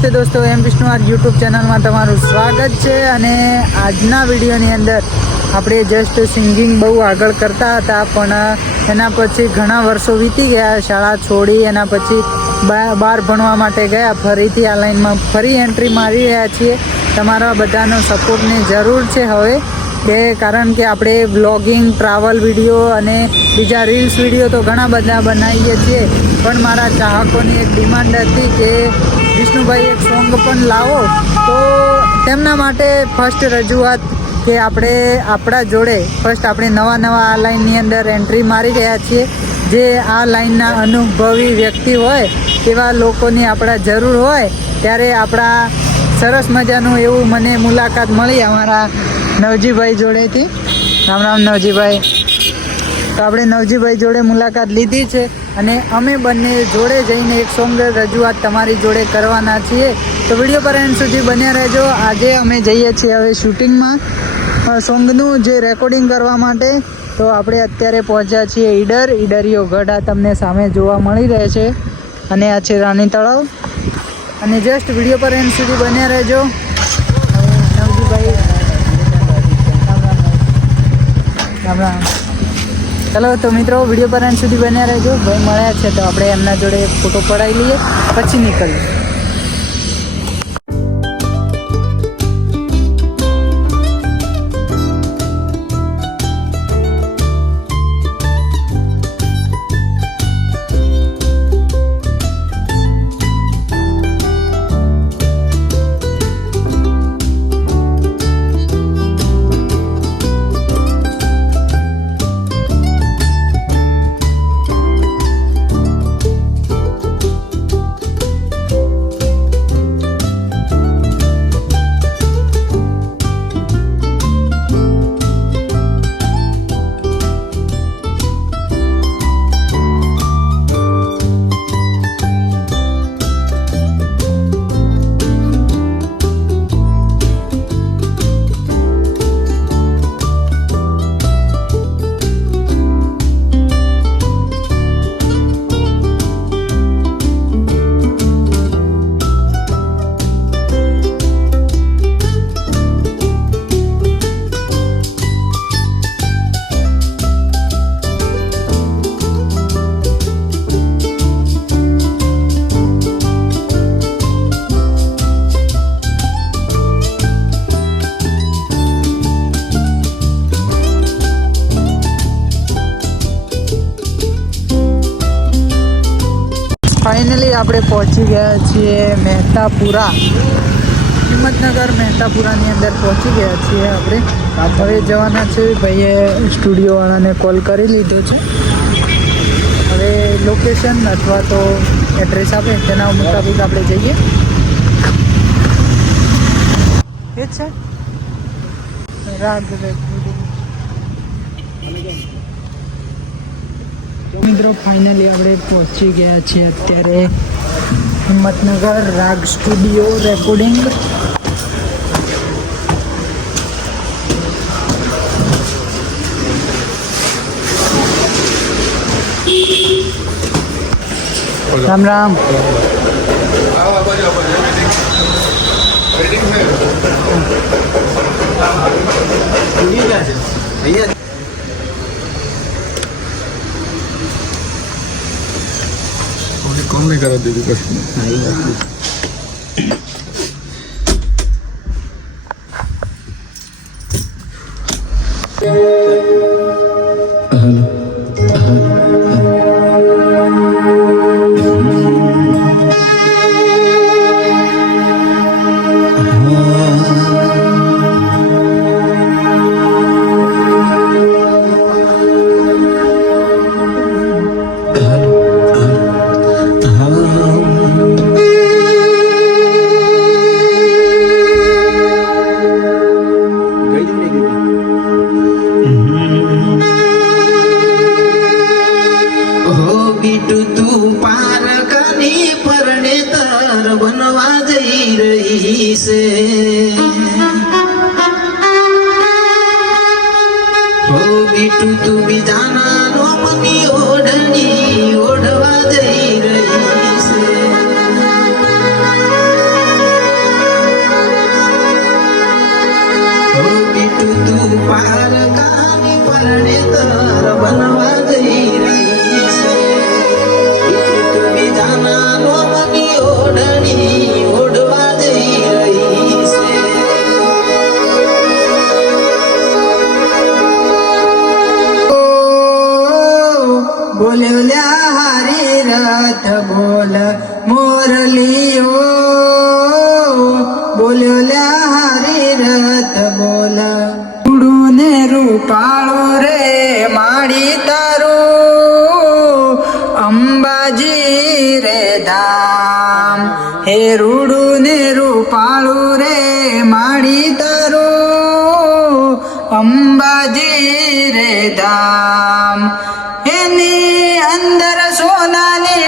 નમસ્તે દોસ્તો, એમ વિષ્ણુ યુટ્યુબ ચેનલમાં તમારું સ્વાગત છે। અને આજના વિડીયોની અંદર આપણે જસ્ટ સિંગિંગ બહુ આગળ કરતા હતા, પણ એના પછી ઘણા વર્ષો વીતી ગયા, શાળા છોડી એના પછી બહાર ભણવા માટે ગયા, ફરીથી આ લાઈનમાં ફરી એન્ટ્રી મારી રહ્યા છીએ। તમારા બધાનો સપોર્ટની જરૂર છે હવે કે કારણ કે આપણે વ્લોગિંગ, ટ્રાવેલ વિડીયો અને બીજા રીલ્સ વિડીયો તો ઘણા બધા બનાવીએ છીએ, પણ મારા ચાહકોની એક ડિમાન્ડ હતી કે વિષ્ણુભાઈ એક સોંગ પણ લાવો, તો તેમના માટે ફર્સ્ટ રજૂઆત કે આપણે આપણા જોડે ફર્સ્ટ આપણે નવા આ લાઈનની અંદર એન્ટ્રી મારી રહ્યા છીએ। જે આ લાઈનના અનુભવી વ્યક્તિ હોય તેવા લોકોની આપણા જરૂર હોય ત્યારે આપણા સરસ મજાનું એવું મને મુલાકાત મળી અમારા નવજીભાઈ જોડેથી। રામ રામ નવજીભાઈ। તો આપણે નવજીભાઈ જોડે મુલાકાત લીધી છે અને અમે બંને જોડે જઈને એક સોંગ રજૂઆત તમારી જોડે કરવાના છીએ, તો વિડીયો પર એન્ડ સુધી બન્યા રહેજો। આજે અમે જઈએ છીએ હવે શૂટિંગમાં સોંગનું જે રેકોર્ડિંગ કરવા માટે। તો આપણે અત્યારે પહોંચ્યા છીએ ઈડરિયો ગઢ, આ તમને સામે જોવા મળી રહે છે, અને આ છે રાની તળાવ। અને જસ્ટ વિડીયો પર એન્ડ સુધી બન્યા રહેજો। નવજીભાઈ રામ રામ। ચલો તો મિત્રો, વિડીયો પર એન્ડ સુધી બન્યા રહેજો। ભાઈ મળ્યા છે તો આપણે એમના જોડે ફોટો પડાવી લઈએ, પછી નીકળીએ। ફાઇનલી આપણે પહોંચી ગયા છીએ મહેતાપુરા, હિંમતનગર મહેતાપુરાની અંદર પહોંચી ગયા છીએ આપણે। હવે જવાના છે, ભાઈએ સ્ટુડિયોવાળાને કોલ કરી લીધો છે। હવે લોકેશન અથવા તો એડ્રેસ આપે તેના મુતાબિક આપણે જઈએ। એ જ છે રાગ મિત્રો, ફાઇનલી આપણે પહોંચી ગયા છીએ અત્યારે હિંમતનગર રાગ સ્ટુડિયો રેકોર્ડિંગ। રામ રામ। कौन नहीं करा दीदी प्रश्न बीटू तू भी जाना रोमनी ओढ़नी ओढ़वा जई रही से દ્વારકાની પરણે તર બનવા જઈ રહી છે તું બીજાના નોમની ઓઢણી ઓઢવા જઈ રહી છે બોલ્યા હારી રથ બોલ મોરલીઓ બોલ્યા હારી રથ બોલ રૂડું ને રૂપાળું રે માડી તારું અંબાજી રે ધામ હે રૂડું ને રૂપાળું રે માડી તારું અંબાજી રે ધામ એની અંદર સોનાની